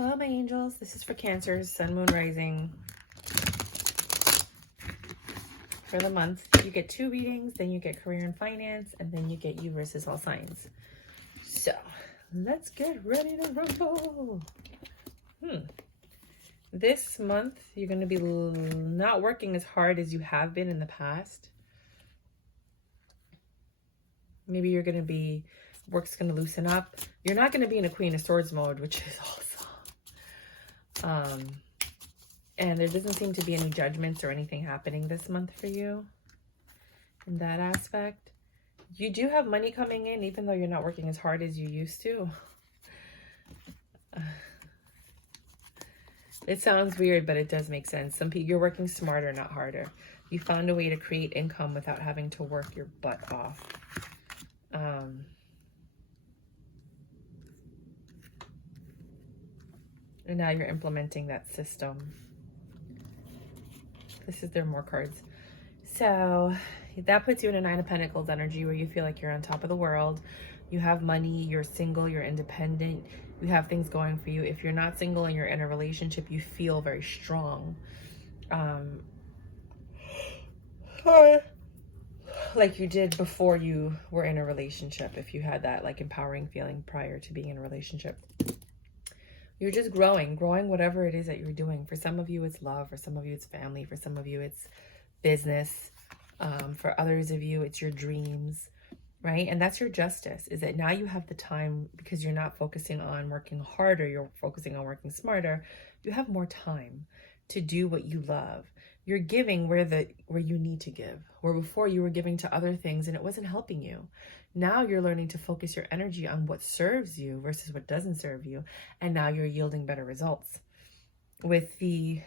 Hello, my angels. This is for Cancers, Sun, Moon, Rising. For the month, you get 2 readings, then you get career and finance, and then you get you versus all signs. So, let's get ready to rumble. This month, you're going to be not working as hard as you have been in the past. Maybe you're going to be, work's going to loosen up. You're not going to be in a Queen of Swords mode, which is awesome. And there doesn't seem to be any judgments or anything happening this month for you in that aspect. You do have money coming in, even though you're not working as hard as you used to. It sounds weird, but it does make sense. Some people, you're working smarter, not harder. You found a way to create income without having to work your butt off. And now you're implementing that system. There are more cards. So that puts you in a 9 of Pentacles energy where you feel like you're on top of the world. You have money, you're single, you're independent, you have things going for you. If you're not single and you're in a relationship, you feel very strong. Like you did before you were in a relationship, if you had that like empowering feeling prior to being in a relationship. You're just growing whatever it is that you're doing. For some of you, it's love. For some of you, it's family. For some of you, it's business. For others of you, it's your dreams, right? And that's your justice, is that now you have the time, because you're not focusing on working harder, you're focusing on working smarter. You have more time to do what you love. You're giving where you need to give. Where before you were giving to other things and it wasn't helping you. Now you're learning to focus your energy on what serves you versus what doesn't serve you. And now you're yielding better results. With the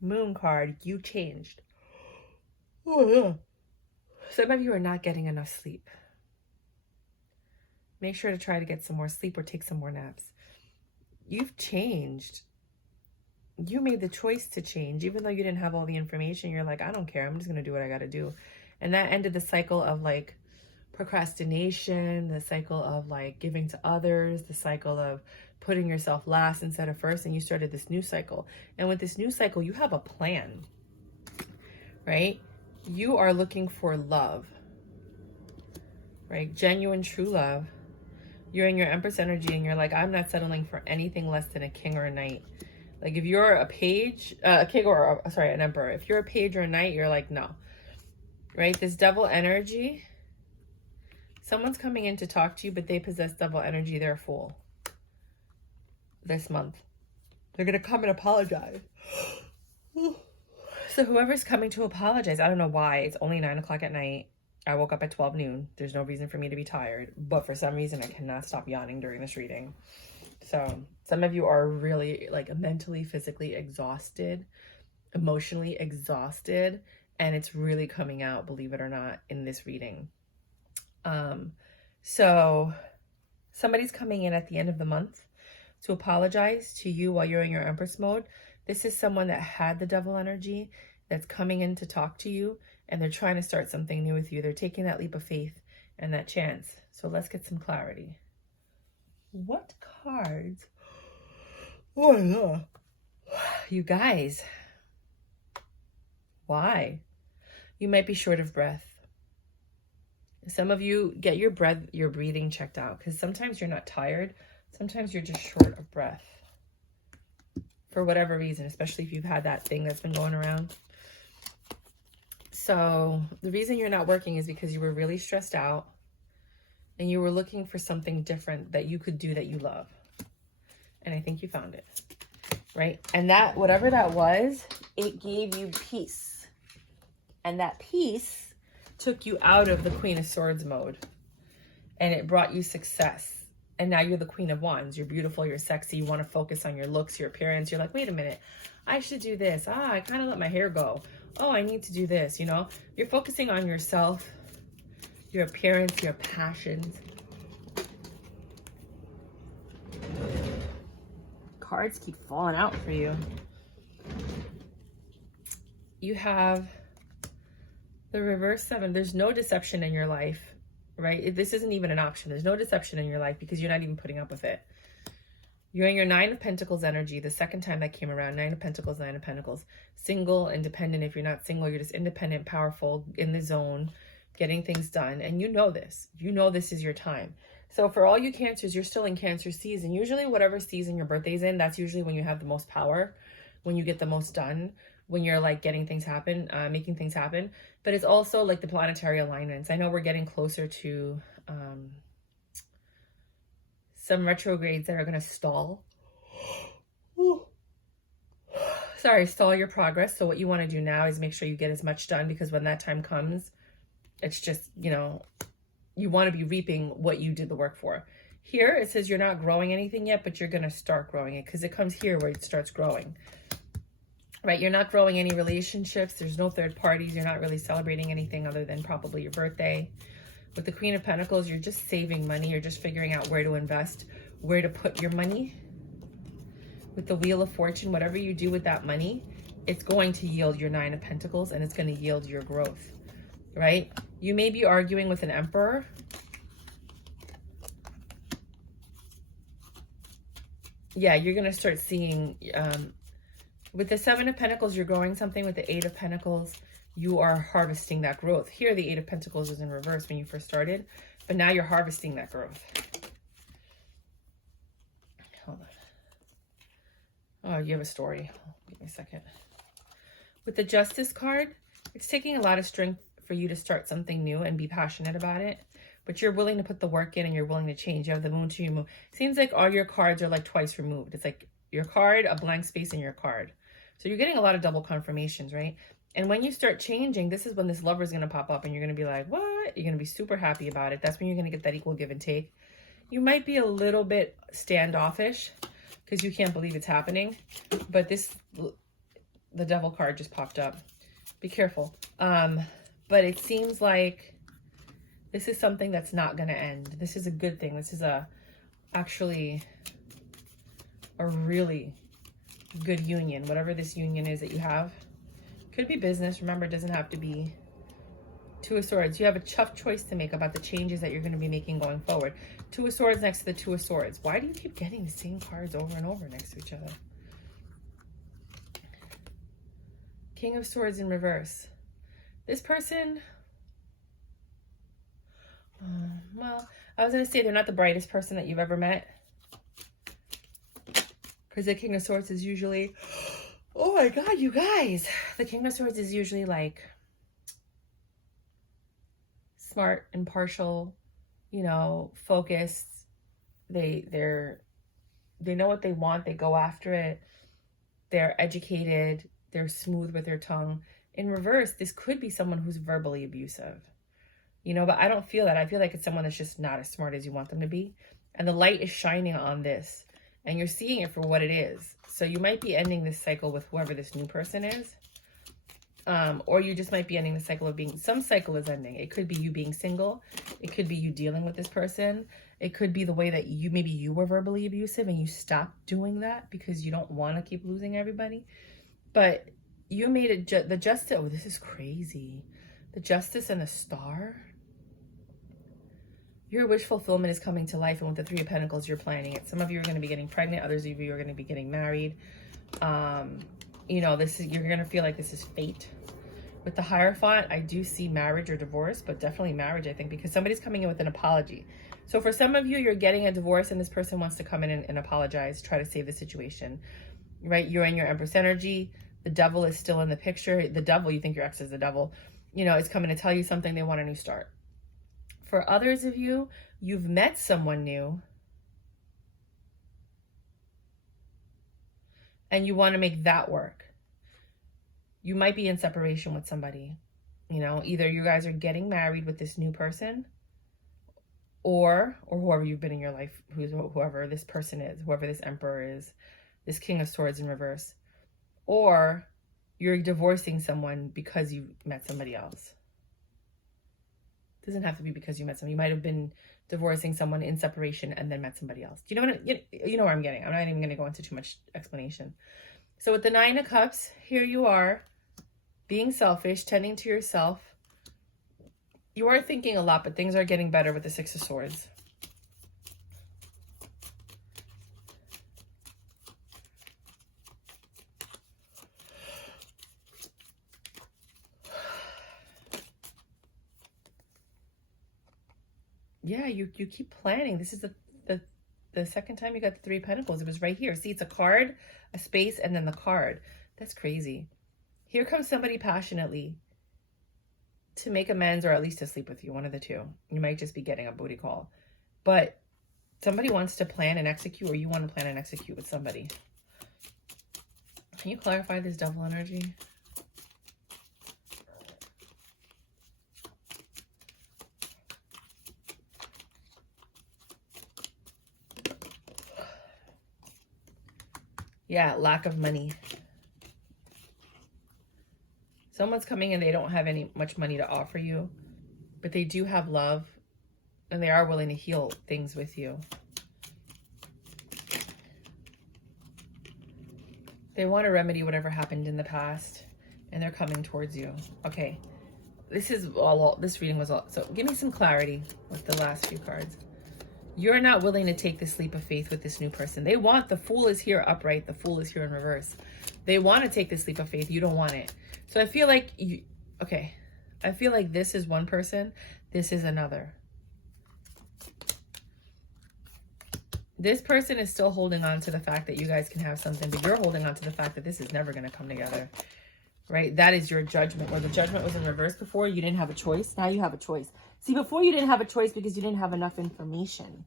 Moon card, you changed. Oh, yeah. Some of you are not getting enough sleep. Make sure to try to get some more sleep or take some more naps. You've changed. You made the choice to change. Even though you didn't have all the information, you're like, I don't care. I'm just going to do what I got to do. And that ended the cycle of like procrastination, the cycle of like giving to others, the cycle of putting yourself last instead of first, and you started this new cycle. And with this new cycle, you have a plan, right? You are looking for love, right? Genuine, true love. You're in your Empress energy and you're like, I'm not settling for anything less than a king or a knight. Like if you're a page, a king or, sorry, an emperor. If you're a page or a knight, you're like, no, right? This double energy, someone's coming in to talk to you, but they possess double energy. They're a fool this month. They're going to come and apologize. So whoever's coming to apologize, I don't know why. It's only 9 o'clock at night. I woke up at 12 noon. There's no reason for me to be tired. But for some reason, I cannot stop yawning during this reading. So some of you are really like mentally, physically exhausted, emotionally exhausted. And it's really coming out, believe it or not, in this reading. So somebody's coming in at the end of the month to apologize to you while you're in your Empress mode. This is someone that had the devil energy that's coming in to talk to you, and they're trying to start something new with you. They're taking that leap of faith and that chance. So let's get some clarity. What cards? Oh no. You guys. Why? You might be short of breath. Some of you get your breathing checked out, because sometimes you're not tired. Sometimes you're just short of breath. For whatever reason, especially if you've had that thing that's been going around. So the reason you're not working is because you were really stressed out and you were looking for something different that you could do that you love. And I think you found it, right? And that, whatever that was, it gave you peace. And that peace took you out of the Queen of Swords mode. And it brought you success. And now you're the Queen of Wands. You're beautiful, you're sexy, you want to focus on your looks, your appearance. You're like, wait a minute, I should do this. I kind of let my hair go. Oh, I need to do this, you know? You're focusing on yourself, your appearance, your passions. Cards keep falling out for you. You have the reverse 7. There's no deception in your life, right? This isn't even an option. There's no deception in your life because you're not even putting up with it. You're in your Nine of Pentacles energy. The second time that came around, Nine of Pentacles, Nine of Pentacles. Single, independent. If you're not single, you're just independent, powerful, in the zone, getting things done. And you know this. You know this is your time. So for all you Cancers, you're still in Cancer season. Usually whatever season your birthday's in, that's usually when you have the most power, when you get the most done, when you're like getting things happen, making things happen. But it's also like the planetary alignments. I know we're getting closer to some retrogrades that are going to stall. Sorry, stall your progress. So what you want to do now is make sure you get as much done, because when that time comes, it's just, you know, you want to be reaping what you did the work for. Here it says you're not growing anything yet, but you're going to start growing it, because it comes here where it starts growing. Right? You're not growing any relationships. There's no third parties. You're not really celebrating anything other than probably your birthday. With the Queen of Pentacles, you're just saving money. You're just figuring out where to invest, where to put your money. With the Wheel of Fortune, whatever you do with that money, it's going to yield your Nine of Pentacles, and it's going to yield your growth, right? You may be arguing with an Emperor. Yeah, you're going to start seeing, with the Seven of Pentacles, you're growing something. With the Eight of Pentacles, you are harvesting that growth. Here, the Eight of Pentacles is in reverse when you first started, but now you're harvesting that growth. Hold on. Oh, you have a story. Give me a second. With the Justice card, it's taking a lot of strength for you to start something new and be passionate about it, but you're willing to put the work in and you're willing to change. You have the Moon to your Moon. Seems like all your cards are like twice removed. It's like your card, a blank space in your card. So you're getting a lot of double confirmations, right? And when you start changing, this is when this Lover is going to pop up and you're going to be like, what? You're going to be super happy about it. That's when you're going to get that equal give and take. You might be a little bit standoffish because you can't believe it's happening. But the Devil card just popped up. Be careful. But it seems like this is something that's not going to end. This is a good thing. This is actually a really good union. Whatever this union is that you have. Could be business. Remember, it doesn't have to be. Two of Swords. You have a tough choice to make about the changes that you're going to be making going forward. Two of Swords next to the Two of Swords. Why do you keep getting the same cards over and over next to each other? King of Swords in reverse. This person, well, I was going to say they're not the brightest person that you've ever met. Because the King of Swords is usually, oh my God, you guys. The King of Swords is usually like smart, impartial, you know, focused. They know what they want. They go after it. They're educated. They're smooth with their tongue. In reverse, this could be someone who's verbally abusive, you know, but I don't feel that. I feel like it's someone that's just not as smart as you want them to be. And the light is shining on this and you're seeing it for what it is. So you might be ending this cycle with whoever this new person is. Or you just might be ending the cycle of being, some cycle is ending. It could be you being single. It could be you dealing with this person. It could be the way that maybe you were verbally abusive and you stopped doing that because you don't want to keep losing everybody. But you made it, the Justice, oh, this is crazy. The Justice and the Star. Your wish fulfillment is coming to life, and with the Three of Pentacles, you're planning it. Some of you are going to be getting pregnant. Others of you are going to be getting married. You know, you're going to feel like this is fate. With the Hierophant, I do see marriage or divorce, but definitely marriage, I think, because somebody's coming in with an apology. So for some of you, you're getting a divorce, and this person wants to come in and apologize, try to save the situation, right? You're in your Empress energy. The Devil is still in the picture. The Devil, you think your ex is the Devil, you know, is coming to tell you something. They want a new start. For others of you, you've met someone new and you want to make that work. You might be in separation with somebody, you know, either you guys are getting married with this new person or whoever you've been in your life, whoever this person is, whoever this Emperor is, this King of Swords in reverse. Or you're divorcing someone because you met somebody else. It doesn't have to be because you met someone. You might have been divorcing someone in separation and then met somebody else. Do you know what? You know where I'm getting. I'm not even going to go into too much explanation. So with the Nine of Cups, here you are, being selfish, tending to yourself. You are thinking a lot, but things are getting better with the Six of Swords. Yeah, you keep planning. This is the second time you got the Three of Pentacles. It was right here. See, it's a card, a space, and then the card. That's crazy. Here comes somebody passionately to make amends, or at least to sleep with you. One of the two. You might just be getting a booty call. But somebody wants to plan and execute, or you want to plan and execute with somebody. Can you clarify this double energy? Yeah, lack of money. Someone's coming and they don't have much money to offer you, but they do have love and they are willing to heal things with you. They want to remedy whatever happened in the past and they're coming towards you. Okay. This reading was all. So give me some clarity with the last few cards. You're not willing to take this leap of faith with this new person. They want, the Fool is here upright. The Fool is here in reverse. They want to take this leap of faith. You don't want it. So I feel like I feel like this is one person. This is another. This person is still holding on to the fact that you guys can have something, but you're holding on to the fact that this is never going to come together, right? That is your judgment, or the judgment was in reverse before. You didn't have a choice. Now you have a choice. See, before you didn't have a choice because you didn't have enough information.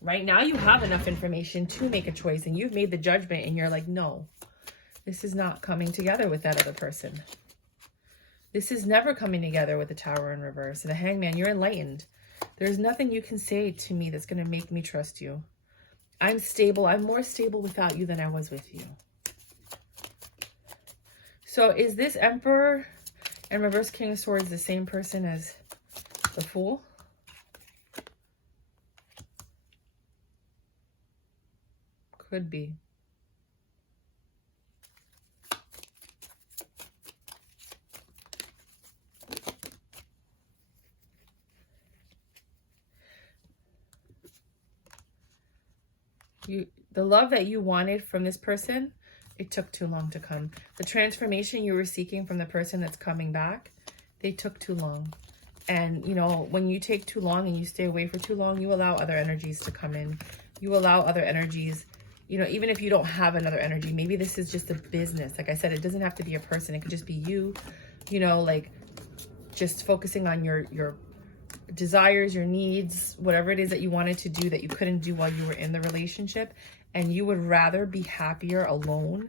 Right now you have enough information to make a choice, and you've made the judgment and you're like, no, this is not coming together with that other person. This is never coming together with the Tower in reverse. And the Hangman, you're enlightened. There's nothing you can say to me that's going to make me trust you. I'm stable. I'm more stable without you than I was with you. So is this Emperor and reverse King of Swords the same person as the Fool? Could be. The love that you wanted from this person, it took too long to come. The transformation you were seeking from the person that's coming back, they took too long. And, you know, when you take too long and you stay away for too long, you allow other energies to come in. You allow other energies, you know, even if you don't have another energy, maybe this is just a business. Like I said, it doesn't have to be a person. It could just be you, you know, like just focusing on your desires, your needs, whatever it is that you wanted to do that you couldn't do while you were in the relationship. And you would rather be happier alone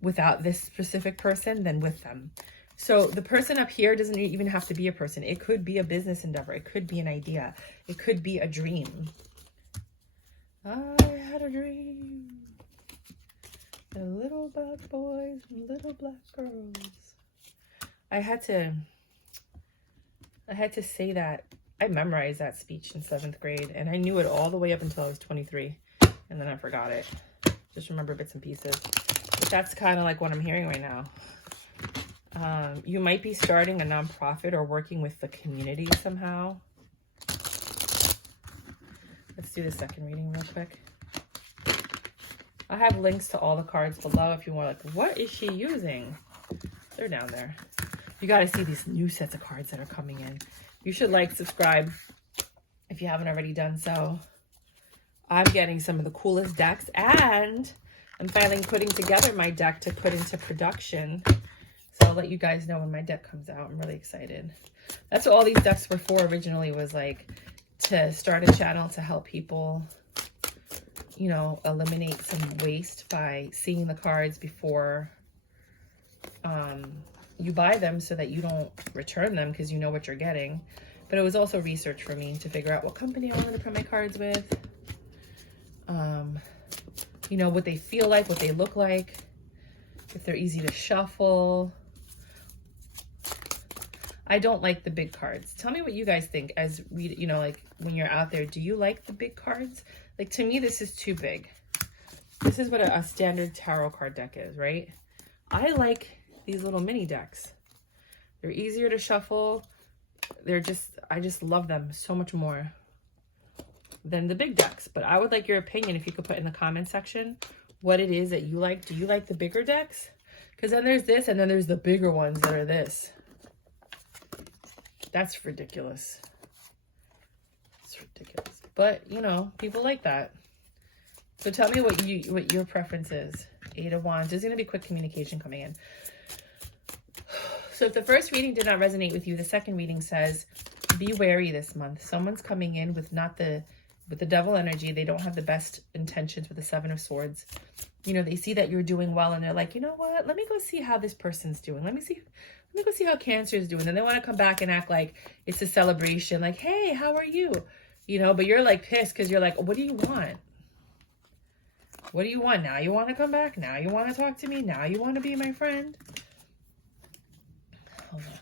without this specific person than with them. So the person up here doesn't even have to be a person. It could be a business endeavor. It could be an idea. It could be a dream. I had a dream. And little black boys and little black girls. I had to say that. I memorized that speech in 7th grade. And I knew it all the way up until I was 23. And then I forgot it. Just remember bits and pieces. But that's kind of like what I'm hearing right now. You might be starting a nonprofit or working with the community somehow. Let's do the second reading real quick. I have links to all the cards below if you want, like, what is she using? They're down there. You got to see these new sets of cards that are coming in. You should like, subscribe if you haven't already done so. I'm getting some of the coolest decks, and I'm finally putting together my deck to put into production. So I'll let you guys know when my deck comes out. I'm really excited. That's what all these decks were for originally, was like to start a channel to help people, you know, eliminate some waste by seeing the cards before you buy them, so that you don't return them because you know what you're getting. But it was also research for me to figure out what company I wanted to put my cards with. You know, what they feel like, what they look like, if they're easy to shuffle. I don't like the big cards. Tell me what you guys think as we, you know, like when you're out there, do you like the big cards? Like, to me, this is too big. This is what a standard tarot card deck is, right? I like these little mini decks. They're easier to shuffle. I just love them so much more than the big decks. But I would like your opinion, if you could put in the comment section what it is that you like. Do you like the bigger decks? Because then there's this, and then there's the bigger ones that are this. That's ridiculous. Ridiculous. But, you know, people like that. So tell me what your preference is. 8 of Wands. There's going to be quick communication coming in. So if the first reading did not resonate with you, the second reading says, be wary this month. Someone's coming in with with the devil energy. They don't have the best intentions with the 7 of Swords. You know, they see that you're doing well and they're like, you know what? Let me go see how this person's doing. Let me go see how Cancer is doing. And they want to come back and act like it's a celebration. Like, hey, how are you? You know, but you're like pissed because you're like, what do you want? What do you want? Now you want to come back? Now you want to talk to me? Now you want to be my friend? Hold on.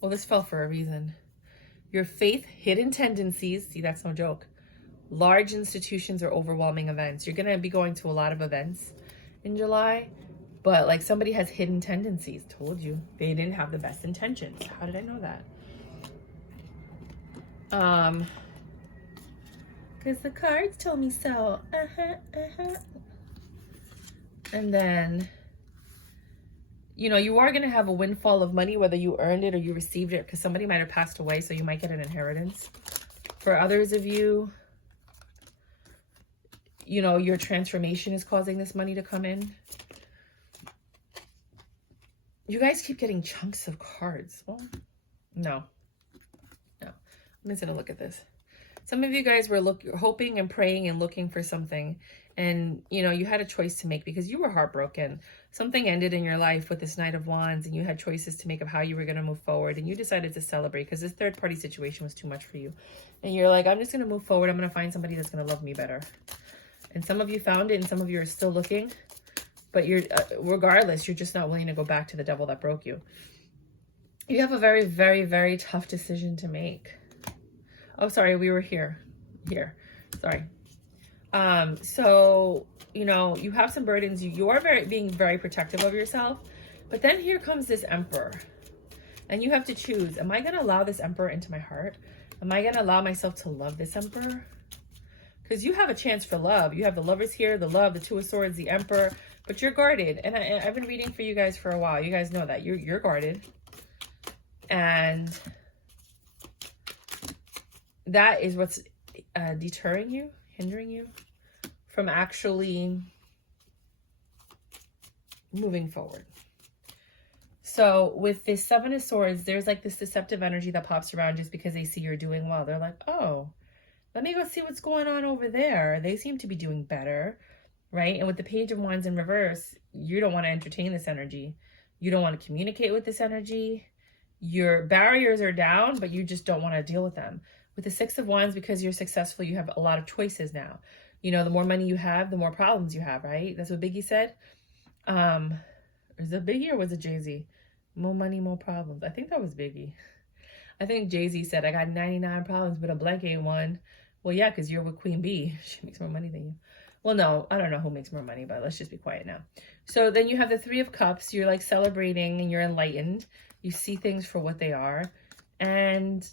Well, this fell for a reason. Your faith, hidden tendencies. See, that's no joke. Large institutions or overwhelming events. You're going to be going to a lot of events in July. But like somebody has hidden tendencies. Told you. They didn't have the best intentions. How did I know that? Because the cards told me so. And then, you know, you are going to have a windfall of money, whether you earned it or you received it, because somebody might have passed away, so you might get an inheritance. For others of you, you know, your transformation is causing this money to come in. You guys keep getting chunks of cards. Well, no. I'm just going to look at this. Some of you guys were hoping and praying and looking for something. And, you know, you had a choice to make because you were heartbroken. Something ended in your life with this Knight of Wands and you had choices to make of how you were going to move forward. And you decided to celebrate because this third party situation was too much for you. And you're like, I'm just going to move forward. I'm going to find somebody that's going to love me better. And some of you found it and some of you are still looking. But you're, regardless, you're just not willing to go back to the devil that broke you. You have a very, very, very tough decision to make. Oh, sorry, we were here. Sorry. So, you know, you have some burdens. You are being very protective of yourself. But then here comes this Emperor. And you have to choose. Am I going to allow this Emperor into my heart? Am I going to allow myself to love this Emperor? Because you have a chance for love. You have the Lovers here, the Love, the Two of Swords, the Emperor. But you're guarded. And I've been reading for you guys for a while. You guys know that. You're guarded. And that is what's deterring you, hindering you from actually moving forward. So with this 7 of Swords, there's like this deceptive energy that pops around just because they see you're doing well. They're like, oh, let me go see what's going on over there. They seem to be doing better, right? And with the Page of Wands in reverse, you don't want to entertain this energy. You don't want to communicate with this energy. Your barriers are down, but you just don't want to deal with them. With the 6 of Wands, because you're successful, you have a lot of choices now. You know, the more money you have, the more problems you have, right? That's what Biggie said. Is it Biggie or was it Jay-Z? More money, more problems. I think that was Biggie. I think Jay-Z said, I got 99 problems, but a blank ain't one. Well, yeah, because you're with Queen Bee. She makes more money than you. Well, no, I don't know who makes more money, but let's just be quiet now. So then you have the 3 of Cups. You're like celebrating and you're enlightened. You see things for what they are. And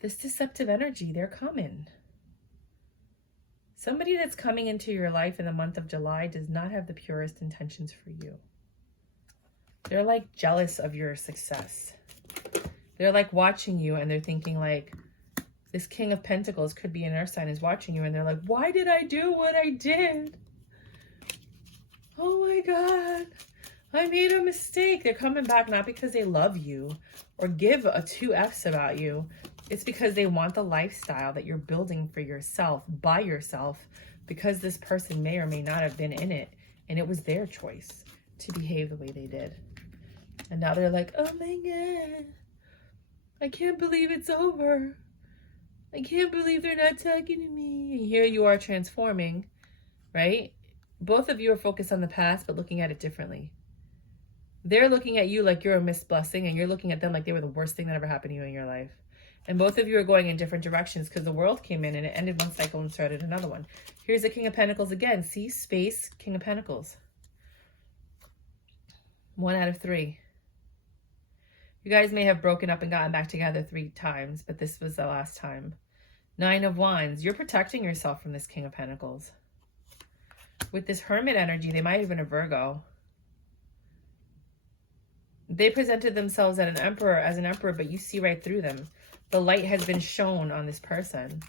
this deceptive energy, they're coming. Somebody that's coming into your life in the month of July does not have the purest intentions for you. They're like jealous of your success. They're like watching you and they're thinking like, this King of Pentacles could be an earth sign is watching you and they're like, why did I do what I did? Oh my God, I made a mistake. They're coming back not because they love you or give a 2 F's about you. It's because they want the lifestyle that you're building for yourself, by yourself, because this person may or may not have been in it. And it was their choice to behave the way they did. And now they're like, oh my God, I can't believe it's over. I can't believe they're not talking to me. And here you are transforming, right? Both of you are focused on the past, but looking at it differently. They're looking at you like you're a missed blessing, and you're looking at them like they were the worst thing that ever happened to you in your life. And both of you are going in different directions because the world came in and it ended one cycle and started another one. Here's the King of Pentacles again. See, space, King of Pentacles. 1 out of 3. You guys may have broken up and gotten back together 3 times, but this was the last time. 9 of Wands. You're protecting yourself from this King of Pentacles. With this Hermit energy, they might have been a Virgo. They presented themselves as an emperor, but you see right through them. The light has been shown on this person.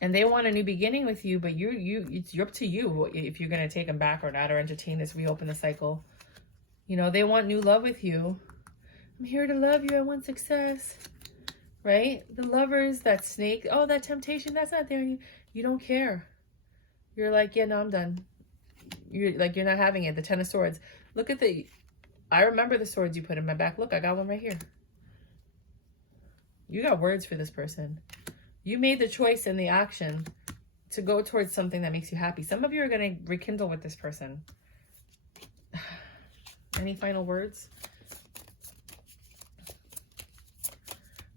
And they want a new beginning with you, but it's up to you if you're going to take them back or not, or entertain this, reopen the cycle. You know, they want new love with you. I'm here to love you. I want success. Right? The lovers, that snake, oh, that temptation, that's not there. You don't care. You're like, yeah, no, I'm done. You're not having it. The Ten of Swords. Look at I remember the swords you put in my back. Look, I got one right here. You got words for this person. You made the choice and the action to go towards something that makes you happy. Some of you are going to rekindle with this person. Any final words?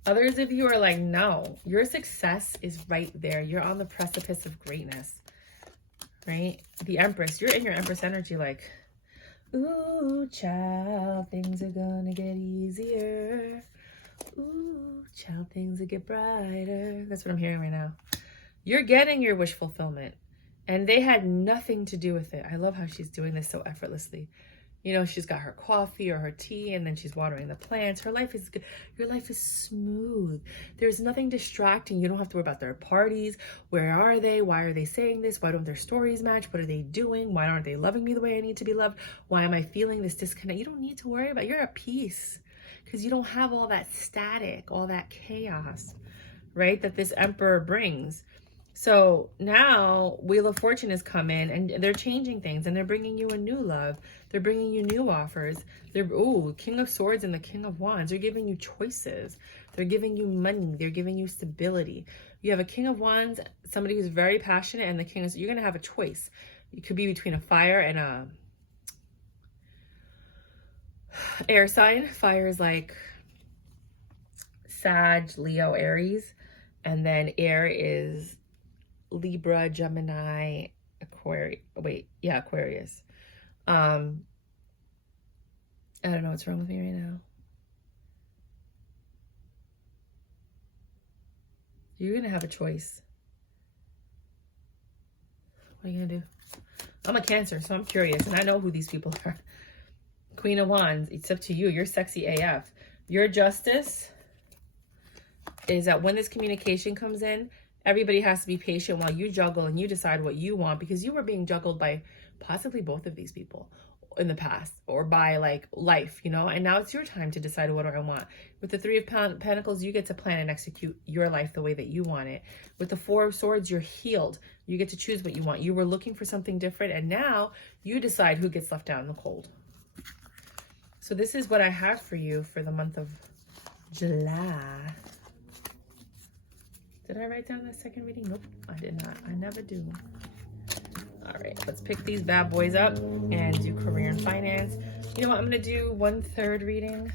Others of you are like, no, your success is right there. You're on the precipice of greatness, right? The Empress, you're in your Empress energy like, ooh, child, things are gonna get easier. Ooh, child, things will get brighter. That's what I'm hearing right now. You're getting your wish fulfillment, and they had nothing to do with it. I love how she's doing this so effortlessly. You know, she's got her coffee or her tea, and then she's watering the plants. Her life is good. Your life is smooth. There's nothing distracting. You don't have to worry about their parties. Where are they? Why are they saying this? Why don't their stories match? What are they doing? Why aren't they loving me the way I need to be loved? Why am I feeling this disconnect? You don't need to worry about it. You're at peace because you don't have all that static, all that chaos, right, that this Emperor brings. So now Wheel of Fortune has come in, and they're changing things, and they're bringing you a new love. They're bringing you new offers. King of Swords and the King of Wands. They're giving you choices. They're giving you money. They're giving you stability. You have a King of Wands, somebody who's very passionate, and the King of, you're going to have a choice. It could be between a fire and a air sign. Fire is like Sag, Leo, Aries, and then air is Libra, Gemini, Aquarius. Aquarius. I don't know what's wrong with me right now. You're going to have a choice. What are you going to do? I'm a Cancer, so I'm curious, and I know who these people are. Queen of Wands, it's up to you. You're sexy AF. Your justice is that when this communication comes in, everybody has to be patient while you juggle and you decide what you want, because you were being juggled by possibly both of these people in the past, or by like life, you know, and now it's your time to decide what do I want. With the Three of Pentacles, you get to plan and execute your life the way that you want it. With the Four of Swords, you're healed. You get to choose what you want. You were looking for something different, and now you decide who gets left out in the cold. So this is what I have for you for the month of July. Did I write down the second reading? Nope, I did not. I never do. All right, let's pick these bad boys up and do career and finance. You know what? I'm going to do 1/3 reading,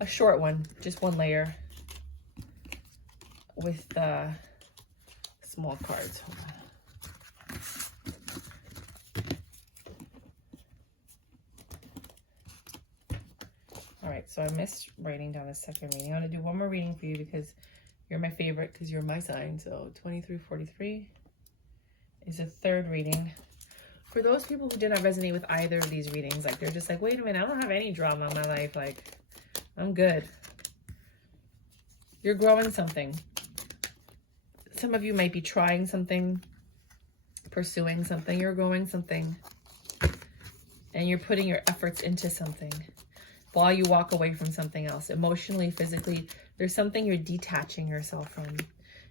a short one, just one layer with the small cards. Hold on. All right, so I missed writing down the second reading. I'm going to do one more reading for you because you're my favorite, because you're my sign. So 2343 is a third reading. For those people who did not resonate with either of these readings, like they're just like, wait a minute, I don't have any drama in my life. Like, I'm good. You're growing something. Some of you might be trying something, pursuing something. You're growing something. And you're putting your efforts into something while you walk away from something else. Emotionally, physically, there's something you're detaching yourself from.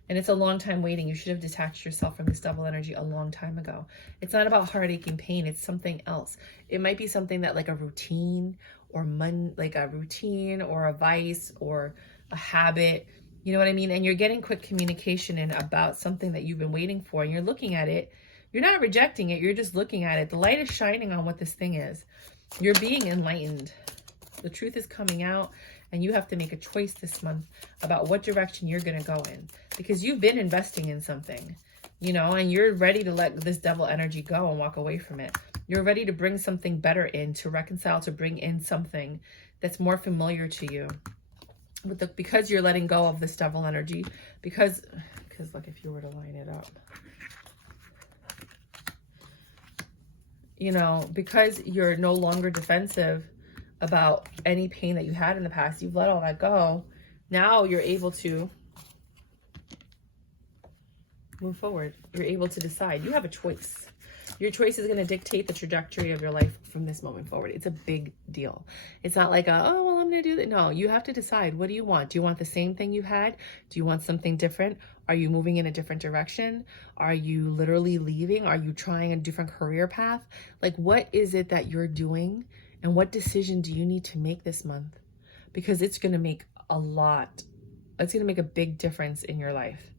And it's a long time waiting. You should have detached yourself from this double energy a long time ago. It's not about heartache and pain. It's something else. It might be something that like a routine or like a routine or a vice or a habit. You know what I mean? And you're getting quick communication in about something that you've been waiting for. And you're looking at it. You're not rejecting it. You're just looking at it. The light is shining on what this thing is. You're being enlightened. The truth is coming out. And you have to make a choice this month about what direction you're going to go in, because you've been investing in something, you know, and you're ready to let this devil energy go and walk away from it. You're ready to bring something better in, to reconcile, to bring in something that's more familiar to you. Because you're letting go of this devil energy, because look, if you were to line it up, you know, because you're no longer defensive about any pain that you had in the past. You've let all that go. Now you're able to move forward. You're able to decide. You have a choice. Your choice is going to dictate the trajectory of your life from this moment forward. It's a big deal. It's not like, oh, well, I'm going to do that. No, you have to decide. What do you want? Do you want the same thing you had? Do you want something different? Are you moving in a different direction? Are you literally leaving? Are you trying a different career path? Like, what is it that you're doing? And what decision do you need to make this month? Because it's going to make it's going to make a big difference in your life,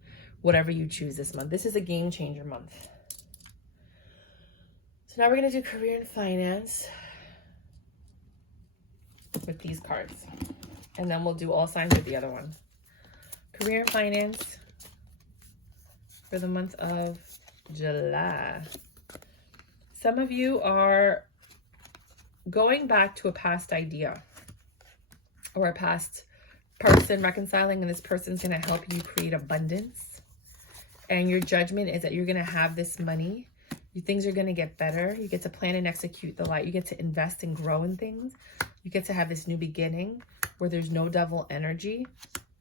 whatever you choose this month. This is a game changer month. So now we're going to do career and finance with these cards. And then we'll do all signs with the other one. Career and finance for the month of July. Some of you are going back to a past idea or a past person, reconciling, and this person's going to help you create abundance. And your judgment is that you're going to have this money. Things are going to get better. You get to plan and execute the light. You get to invest and grow in things. You get to have this new beginning where there's no devil energy.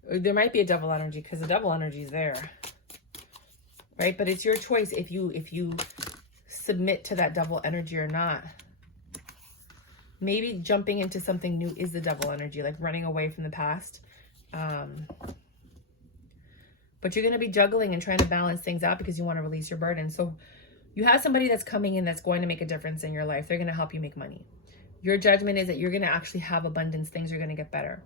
There might be a devil energy because the devil energy is there, right? But it's your choice if you submit to that devil energy or not. Maybe jumping into something new is the devil energy, like running away from the past. But you're going to be juggling and trying to balance things out because you want to release your burden. So you have somebody that's coming in that's going to make a difference in your life. They're going to help you make money. Your judgment is that you're going to actually have abundance. Things are going to get better.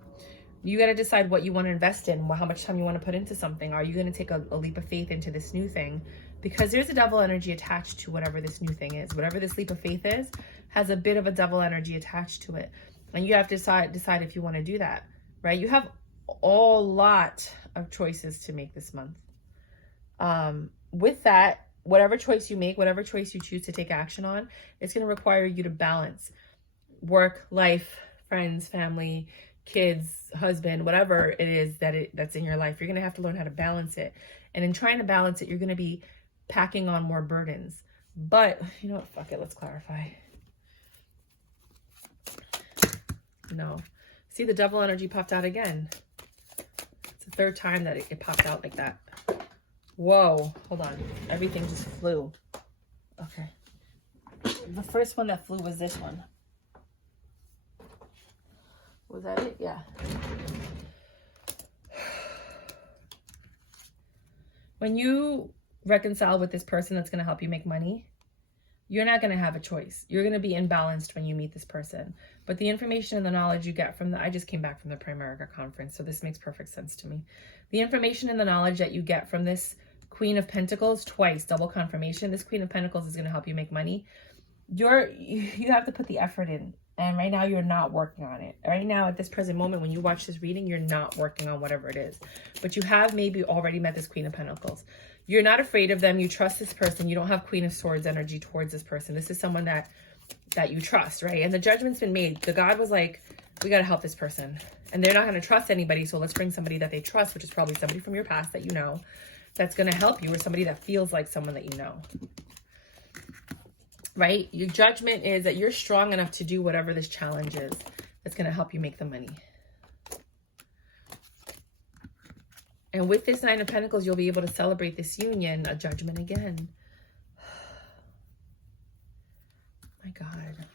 You got to decide what you want to invest in, how much time you want to put into something. Are you going to take a leap of faith into this new thing? Because there's a devil energy attached to whatever this new thing is. Whatever this leap of faith is, has a bit of a devil energy attached to it. And you have to decide if you want to do that, right? You have a lot of choices to make this month. With that, whatever choice you make, whatever choice you choose to take action on, it's going to require you to balance work, life, friends, family, kids, husband, whatever it is that's in your life. You're going to have to learn how to balance it. And in trying to balance it, you're going to be packing on more burdens. But you know what? Fuck it. Let's clarify. No. See, the devil energy popped out again. It's the third time that it popped out like that. Whoa, hold on. Everything just flew. Okay. The first one that flew was this one. Was that it? Yeah. When you reconcile with this person that's going to help you make money, you're not going to have a choice. You're going to be imbalanced when you meet this person. But the information and the knowledge you get from I just came back from the Primerica conference, so this makes perfect sense to me. The information and the knowledge that you get from this Queen of Pentacles, twice, double confirmation. This Queen of Pentacles is going to help you make money. You have to put the effort in. And right now you're not working on it. Right now at this present moment, when you watch this reading, you're not working on whatever it is. But you have maybe already met this Queen of Pentacles. You're not afraid of them. You trust this person. You don't have Queen of Swords energy towards this person. This is someone that you trust, right? And the judgment's been made. The God was like, we got to help this person. And they're not going to trust anybody. So let's bring somebody that they trust, which is probably somebody from your past that you know, that's going to help you, or somebody that feels like someone that you know. Right? Your judgment is that you're strong enough to do whatever this challenge is that's going to help you make the money. And with this Nine of Pentacles, you'll be able to celebrate this union, a judgment again. My God.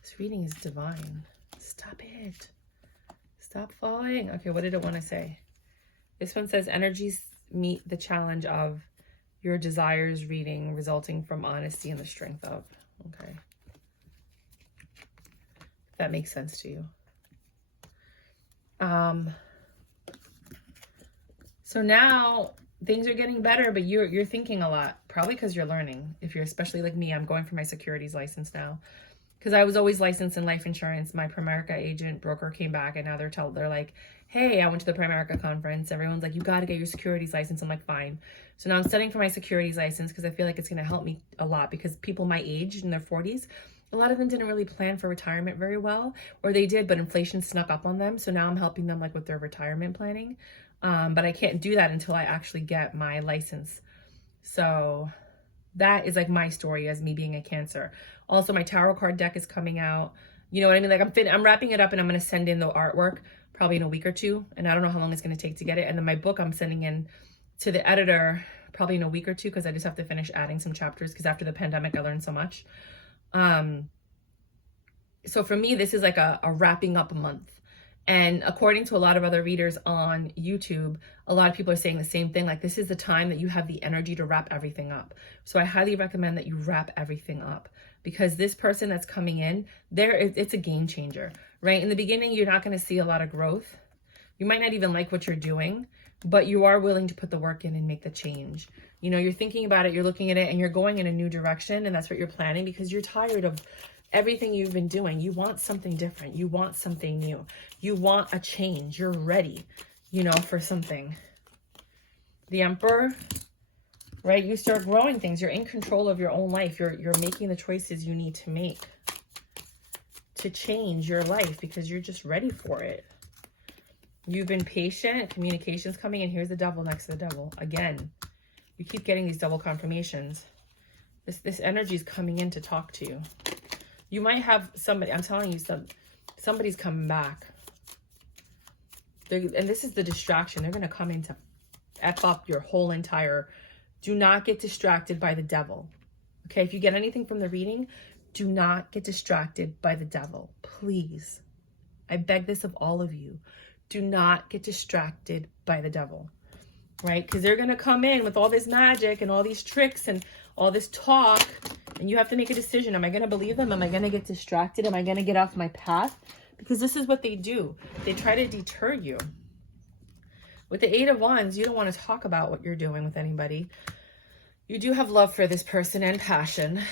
This reading is divine. Stop it. Stop falling. Okay, what did it want to say? This one says energies meet the challenge of your desires reading resulting from honesty and the strength of. Okay. That makes sense to you. So now things are getting better, but you're thinking a lot, probably because you're learning. If you're especially like me, I'm going for my securities license now. Because I was always licensed in life insurance. My Primerica agent broker came back, and now they're like, hey, I went to the Primerica conference. Everyone's like, you got to get your securities license. I'm like, fine. So now I'm studying for my securities license because I feel like it's going to help me a lot, because people my age in their 40s, a lot of them didn't really plan for retirement very well, or they did, but inflation snuck up on them. So now I'm helping them like with their retirement planning. But I can't do that until I actually get my license. So that is like my story as me being a Cancer. Also, my tarot card deck is coming out. You know what I mean? Like I'm wrapping it up and I'm going to send in the artwork probably in a week or two. And I don't know how long it's going to take to get it. And then my book I'm sending in to the editor probably in a week or two, because I just have to finish adding some chapters, because after the pandemic I learned so much. So for me, this is like a wrapping up month. And according to a lot of other readers on YouTube, a lot of people are saying the same thing. Like, this is the time that you have the energy to wrap everything up. So I highly recommend that you wrap everything up, because this person that's coming in, it's a game changer, right? In the beginning, you're not going to see a lot of growth. You might not even like what you're doing, but you are willing to put the work in and make the change. You know, you're thinking about it, you're looking at it, and you're going in a new direction. And that's what you're planning, because you're tired of everything you've been doing. You want something different. You want something new. You want a change. You're ready, you know, for something. The Emperor, right? You start growing things. You're in control of your own life. You're making the choices you need to make to change your life, because you're just ready for it. You've been patient. Communication's coming, and here's the Devil next to the Devil. Again, you keep getting these double confirmations. This energy is coming in to talk to you. You might have somebody, I'm telling you, somebody's coming back. And this is the distraction. They're going to come in to F up your whole entire... Do not get distracted by the Devil. Okay, if you get anything from the reading, do not get distracted by the Devil. Please. I beg this of all of you. Do not get distracted by the Devil. Right? Because they're going to come in with all this magic and all these tricks and all this talk. And you have to make a decision. Am I going to believe them? Am I going to get distracted? Am I going to get off my path? Because this is what they do. They try to deter you. With the Eight of Wands, you don't want to talk about what you're doing with anybody. You do have love for this person and passion.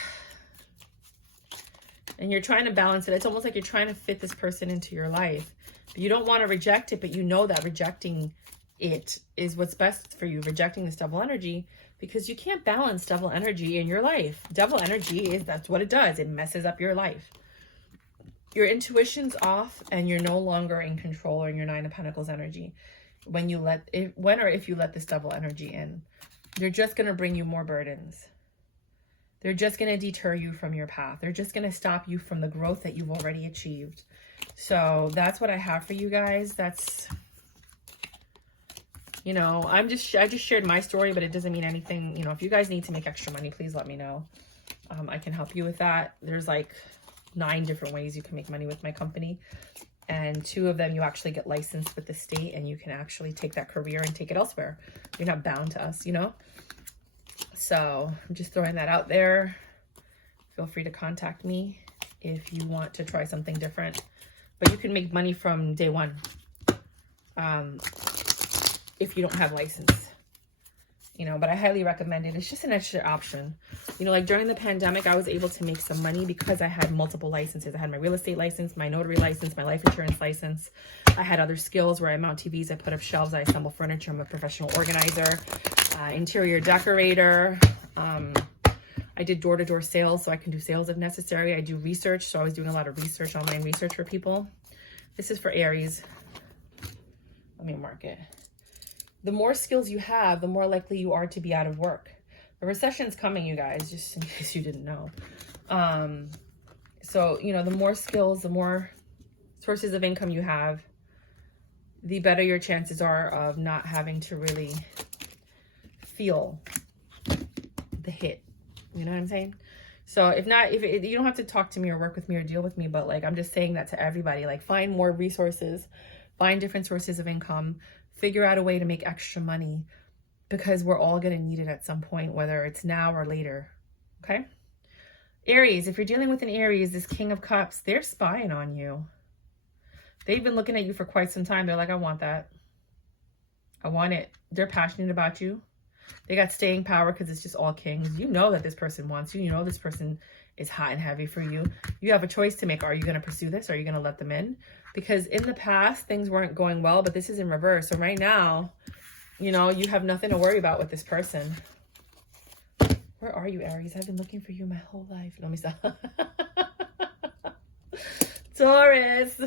And you're trying to balance it. It's almost like you're trying to fit this person into your life. But you don't want to reject it, but you know that rejecting it is what's best for you. Rejecting this Devil energy, because you can't balance Devil energy in your life. Devil energy that's what it does. It messes up your life. Your intuition's off, and you're no longer in control in your Nine of Pentacles energy. When or if you let this Devil energy in, they're just going to bring you more burdens. They're just going to deter you from your path. They're just going to stop you from the growth that you've already achieved. So that's what I have for you guys. That's... You know, I just shared my story, but it doesn't mean anything. You know, if you guys need to make extra money, please let me know. I can help you with that. There's like 9 different ways you can make money with my company. And 2 of them, you actually get licensed with the state, and you can actually take that career and take it elsewhere. You're not bound to us, you know? So I'm just throwing that out there. Feel free to contact me if you want to try something different. But you can make money from day one. If you don't have license, you know, but I highly recommend it. It's just an extra option. You know, like during the pandemic, I was able to make some money because I had multiple licenses. I had my real estate license, my notary license, my life insurance license. I had other skills where I mount TVs, I put up shelves, I assemble furniture. I'm a professional organizer, interior decorator. I did door-to-door sales, so I can do sales if necessary. I do research, so I was doing a lot of research, online research for people. This is for Aries. Let me mark it. The more skills you have, the more likely you are to be out of work. The recession's coming, you guys, just in case you didn't know. So, you know, the more skills, the more sources of income you have, the better your chances are of not having to really feel the hit. You know what I'm saying? So if you don't have to talk to me or work with me or deal with me, but like, I'm just saying that to everybody, like, find more resources, find different sources of income, figure out a way to make extra money, because we're all going to need it at some point, whether it's now or later. Okay. Aries, if you're dealing with an Aries, this King of Cups, they're spying on you. They've been looking at you for quite some time. They're like, I want that. I want it. They're passionate about you. They got staying power because it's just all kings. You know that this person wants you. You know this person is hot and heavy for you. You have a choice to make. Are you going to pursue this? Or are you going to let them in? Because in the past, things weren't going well, but this is in reverse. So right now, you know, you have nothing to worry about with this person. Where are you, Aries? I've been looking for you my whole life. Let me stop. Taurus.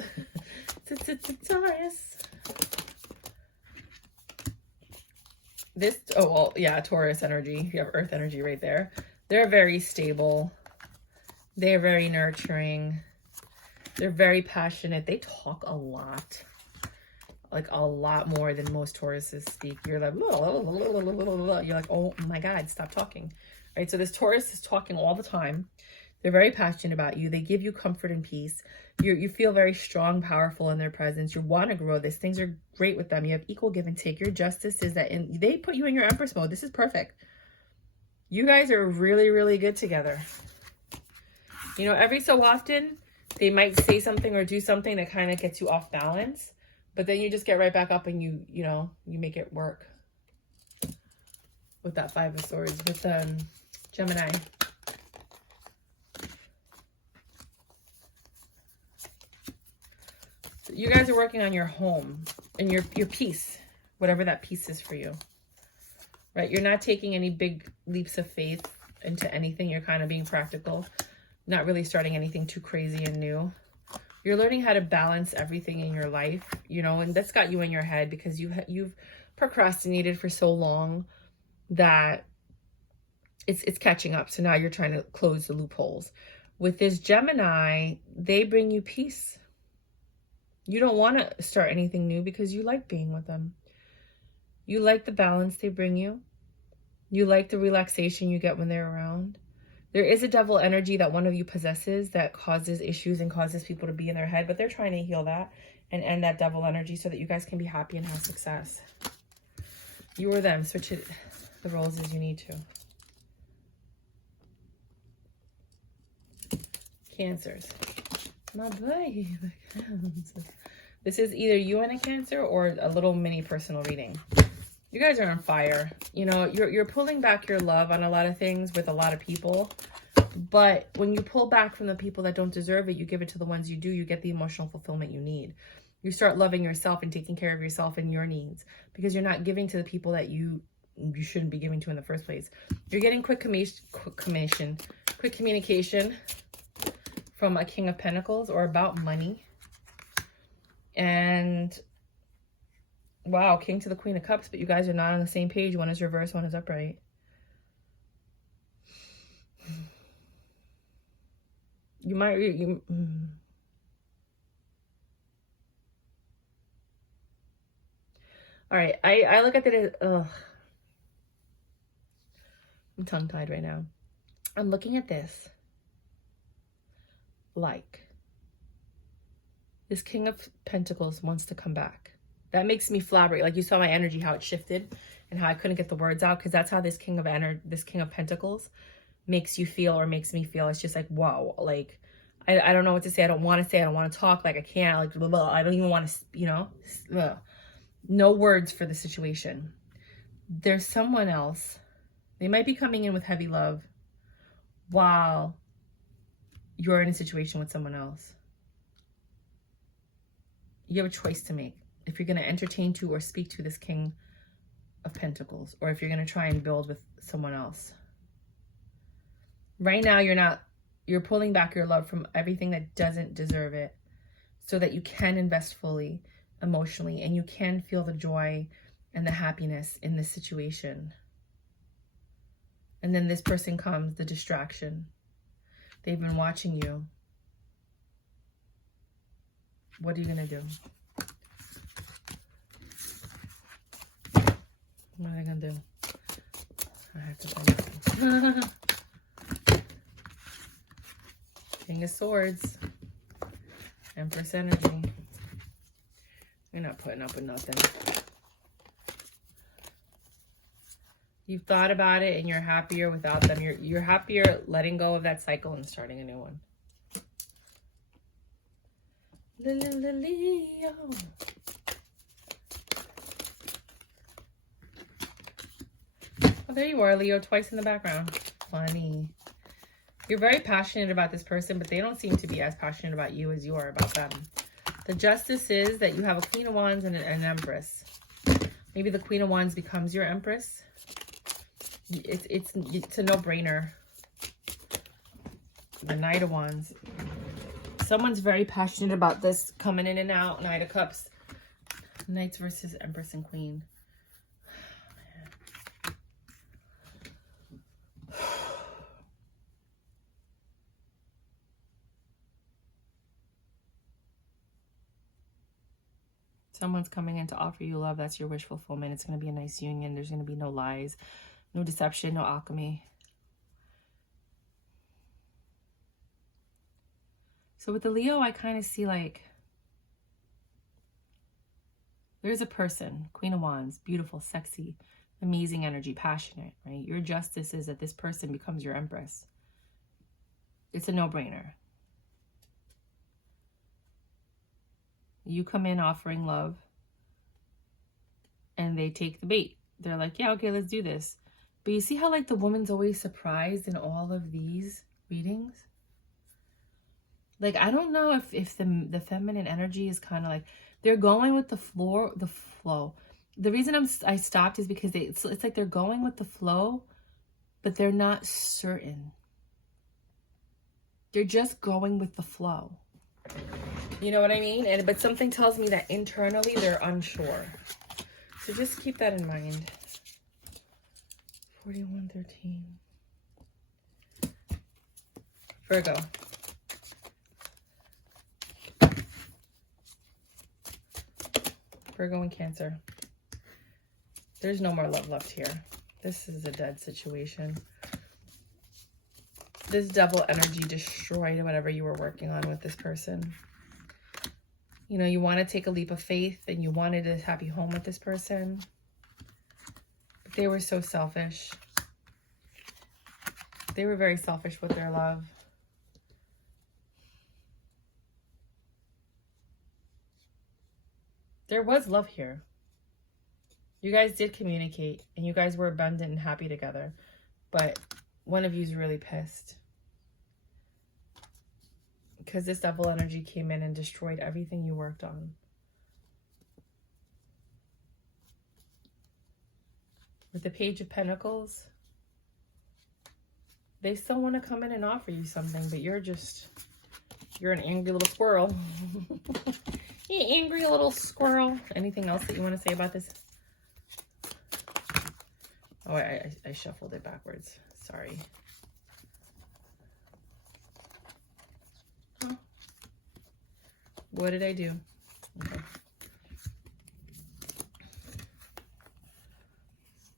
Taurus. This, oh, well, yeah, Taurus energy. You have Earth energy right there. They're very stable. They're very nurturing. They're very passionate. They talk a lot. Like a lot more than most Tauruses speak. You're like, you're like, oh my God, stop talking. Right? So this Taurus is talking all the time. They're very passionate about you. They give you comfort and peace. You feel very strong, powerful in their presence. You want to grow this. Things are great with them. You have equal give and take. Your justice is that they put you in your Empress mode. This is perfect. You guys are really, really good together. You know, every so often, they might say something or do something that kind of gets you off balance. But then you just get right back up and you make it work. With that Five of Swords, with Gemini. So you guys are working on your home and your peace, whatever that peace is for you. Right? You're not taking any big leaps of faith into anything. You're kind of being practical. Not really starting anything too crazy and new. You're learning how to balance everything in your life, you know, and that's got you in your head because you've procrastinated for so long that it's catching up. So now you're trying to close the loopholes. With this Gemini, they bring you peace. You don't want to start anything new because you like being with them. You like the balance they bring you. You like the relaxation you get when they're around. There is a devil energy that one of you possesses that causes issues and causes people to be in their head, but they're trying to heal that and end that devil energy so that you guys can be happy and have success. You or them, switch the roles as you need to. Cancers. My boy. This is either you and a Cancer or a little mini personal reading. You guys are on fire. You know, you're pulling back your love on a lot of things with a lot of people. But when you pull back from the people that don't deserve it, you give it to the ones you do, you get the emotional fulfillment you need. You start loving yourself and taking care of yourself and your needs because you're not giving to the people that you shouldn't be giving to in the first place. You're getting quick communication from a King of Pentacles or about money. And wow, King to the Queen of Cups, but you guys are not on the same page. One is reversed, one is upright. You might... All right, I look at it as... I'm tongue-tied right now. I'm looking at this like this King of Pentacles wants to come back. That makes me flabbergasted. Like you saw my energy, how it shifted and how I couldn't get the words out because that's how this King of Pentacles makes you feel or makes me feel. It's just like, whoa, like I don't know what to say. I don't want to say. I don't want to talk. Like I can't. Like blah, blah. I don't even want to. You know, no words for the situation. There's someone else. They might be coming in with heavy love, while you're in a situation with someone else. You have a choice to make. If you're going to entertain to or speak to this King of Pentacles, or if you're going to try and build with someone else. Right now, you're pulling back your love from everything that doesn't deserve it so that you can invest fully emotionally and you can feel the joy and the happiness in this situation. And then this person comes, the distraction. They've been watching you. What are you going to do? What are they going to do? I have to find out. King of Swords. Empress energy. You're not putting up with nothing. You've thought about it and you're happier without them. You're happier letting go of that cycle and starting a new one. Leo. Oh, there you are, Leo, twice in the background. Funny. You're very passionate about this person, but they don't seem to be as passionate about you as you are about them. The justice is that you have a Queen of Wands and an Empress. Maybe the Queen of Wands becomes your Empress. It's a no-brainer. The Knight of Wands. Someone's very passionate about this coming in and out. Knight of Cups. Knights versus Empress and Queen. Someone's coming in to offer you love. That's your wish fulfillment. It's going to be a nice union. There's going to be no lies, no deception, no alchemy. So with the Leo, I kind of see like there's a person, Queen of Wands, beautiful, sexy, amazing energy, passionate, right? Your justice is that this person becomes your empress. It's a no-brainer. You come in offering love and they take the bait. They're like, yeah, okay, let's do this. But you see how like the woman's always surprised in all of these readings? Like, I don't know if the feminine energy is kind of like, they're going with the flow. The reason I stopped is because it's like they're going with the flow, but they're not certain. They're just going with the flow. You know what I mean? But something tells me that internally they're unsure. So just keep that in mind. 4113. Virgo. Virgo and Cancer. There's no more love left here. This is a dead situation. This double energy destroyed whatever you were working on with this person. You know, you want to take a leap of faith and you wanted a happy home with this person. But they were so selfish. They were very selfish with their love. There was love here. You guys did communicate and you guys were abundant and happy together. But one of you's really pissed. Because this double energy came in and destroyed everything you worked on. With the Page of Pentacles, they still want to come in and offer you something, but you're an angry little squirrel. You angry little squirrel. Anything else that you want to say about this? Oh, I shuffled it backwards. Sorry. Oh. What did I do? Okay.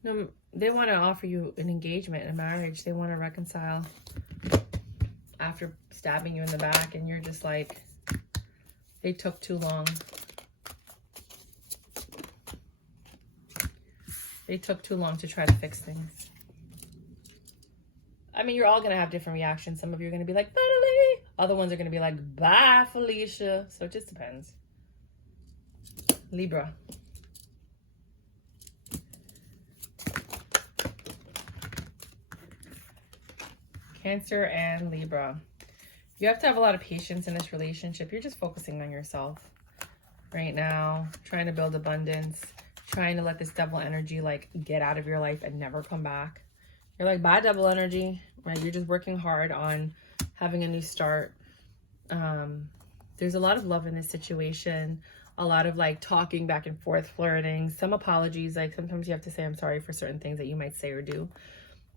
No, they want to offer you an engagement, a marriage. They want to reconcile after stabbing you in the back, and you're just like, they took too long. They took too long to try to fix things. I mean, you're all going to have different reactions. Some of you are going to be like, Natalie. Other ones are going to be like, bye, Felicia. So it just depends. Libra. Cancer and Libra. You have to have a lot of patience in this relationship. You're just focusing on yourself right now, trying to build abundance, trying to let this double energy like get out of your life and never come back. You're like, bye, double energy, right? You're just working hard on having a new start. There's a lot of love in this situation, a lot of like talking back and forth, flirting, some apologies. Like sometimes you have to say, I'm sorry for certain things that you might say or do.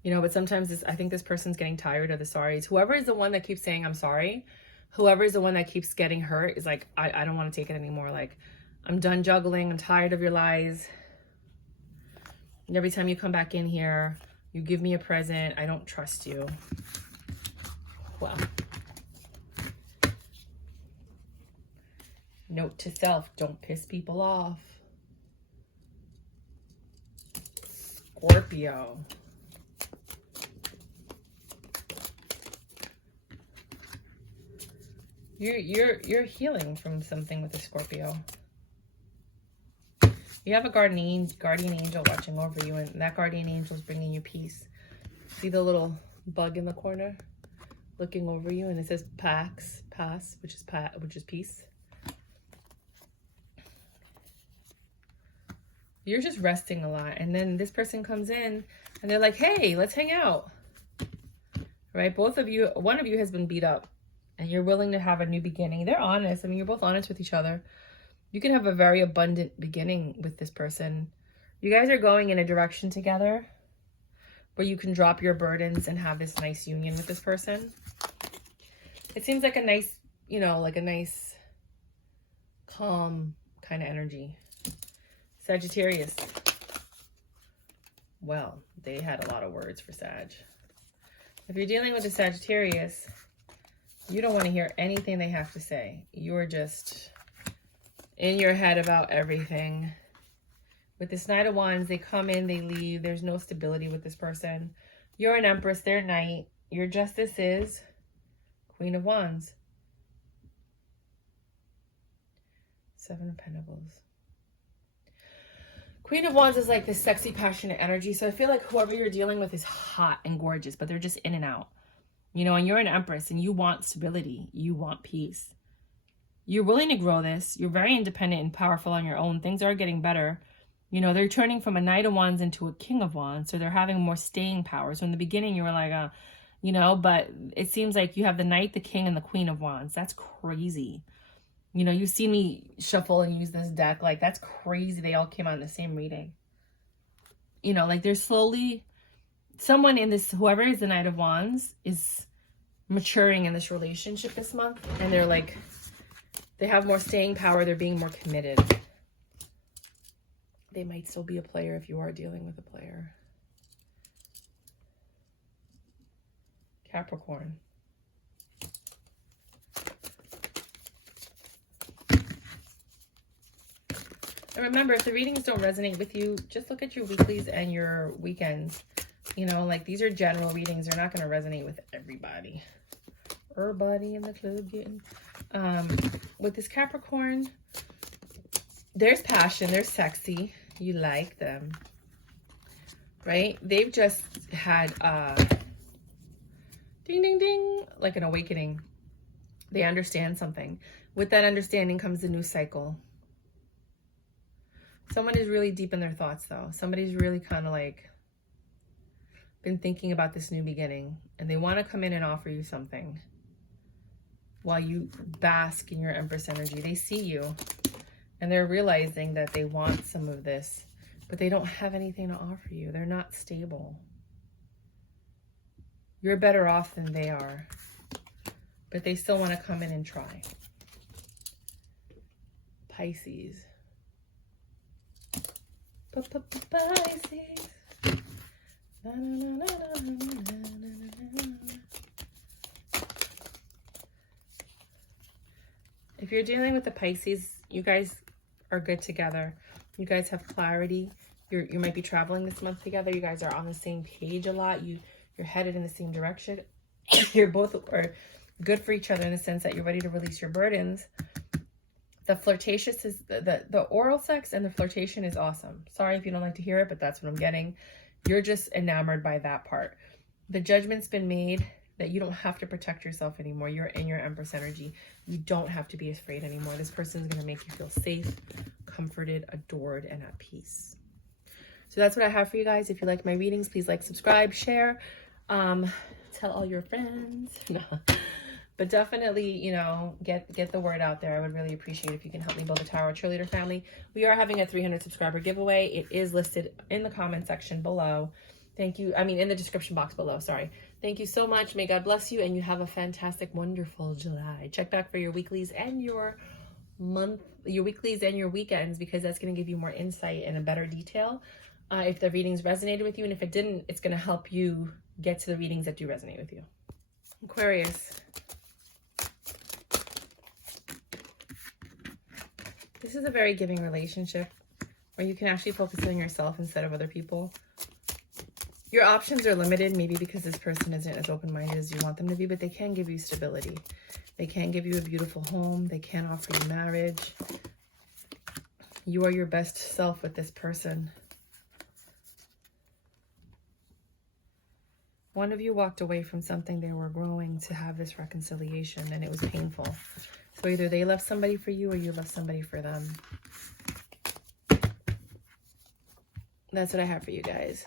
You know, but sometimes I think this person's getting tired of the sorries. Whoever is the one that keeps saying, I'm sorry, whoever is the one that keeps getting hurt is like, I don't want to take it anymore. Like, I'm done juggling. I'm tired of your lies. And every time you come back in here, you give me a present. I don't trust you. Wow. Note to self, don't piss people off. Scorpio. You're healing from something with the Scorpio. You have a guardian angel watching over you, and that guardian angel is bringing you peace. See the little bug in the corner looking over you, and it says pass, which is peace. You're just resting a lot, and then this person comes in, and they're like, "Hey, let's hang out." Right? Both of you, one of you has been beat up. And you're willing to have a new beginning. They're honest. I mean, you're both honest with each other. You can have a very abundant beginning with this person. You guys are going in a direction together where you can drop your burdens and have this nice union with this person. It seems like a nice, you know, like a nice, calm kind of energy. Sagittarius. Well, they had a lot of words for Sag. If you're dealing with a Sagittarius, you don't want to hear anything they have to say. You're just in your head about everything. With this Knight of Wands, they come in, they leave. There's no stability with this person. You're an Empress, they're Knight. Your Justice is Queen of Wands. 7 of Pentacles. Queen of Wands is like this sexy, passionate energy. So I feel like whoever you're dealing with is hot and gorgeous, but they're just in and out. You know, and you're an Empress and you want stability. You want peace. You're willing to grow this. You're very independent and powerful on your own. Things are getting better. You know, they're turning from a Knight of Wands into a King of Wands. So they're having more staying power. So in the beginning, you were like, you know, but it seems like you have the Knight, the King, and the Queen of Wands. That's crazy. You know, you've seen me shuffle and use this deck. Like, that's crazy. They all came out in the same reading. You know, like, there's slowly... Someone in this, whoever is the Knight of Wands, is maturing in this relationship this month. And they're like... They have more staying power. They're being more committed. They might still be a player if you are dealing with a player. Capricorn. And remember, if the readings don't resonate with you, just look at your weeklies and your weekends. You know, like, these are general readings. They're not going to resonate with everybody. Everybody in the club getting... with this Capricorn, there's passion, they're sexy, you like them, right? They've just had ding ding ding, like an awakening. They understand something. With that understanding comes a new cycle. Someone is really deep in their thoughts, though. Somebody's really kind of like been thinking about this new beginning, and they want to come in and offer you something. While you bask in your Empress energy, they see you and they're realizing that they want some of this, but they don't have anything to offer you. They're not stable. You're better off than they are, but they still want to come in and try. Pisces. Pisces. Na, na, na, na, na, na, na, na. If you're dealing with the Pisces, you guys are good together. You guys have clarity. You might be traveling this month together. You guys are on the same page a lot. You're headed in the same direction. You're both are good for each other in the sense that you're ready to release your burdens. The flirtatious is the oral sex and the flirtation is awesome. Sorry if you don't like to hear it, but that's what I'm getting. You're just enamored by that part. The judgment's been made that you don't have to protect yourself anymore. You're in your Empress energy. You don't have to be afraid anymore. This person is going to make you feel safe, comforted, adored, and at peace. So that's what I have for you guys. If you like my readings, please like, subscribe, share, tell all your friends. No. But definitely, you know, get the word out there. I would really appreciate if you can help me build the Tarot Cheerleader family. We are having a 300 subscriber giveaway. It is listed in the comment section below. Thank you. I mean, in the description box below. Sorry. Thank you so much. May God bless you, and you have a fantastic, wonderful July. Check back for your weeklies and your weeklies and your weekends, because that's going to give you more insight and a better detail. If the readings resonated with you, and if it didn't, it's going to help you get to the readings that do resonate with you. Aquarius. This is a very giving relationship where you can actually focus on yourself instead of other people. Your options are limited, maybe because this person isn't as open-minded as you want them to be, but they can give you stability. They can give you a beautiful home. They can offer you marriage. You are your best self with this person. One of you walked away from something they were growing to have this reconciliation, and it was painful. So either they left somebody for you or you left somebody for them. That's what I have for you guys.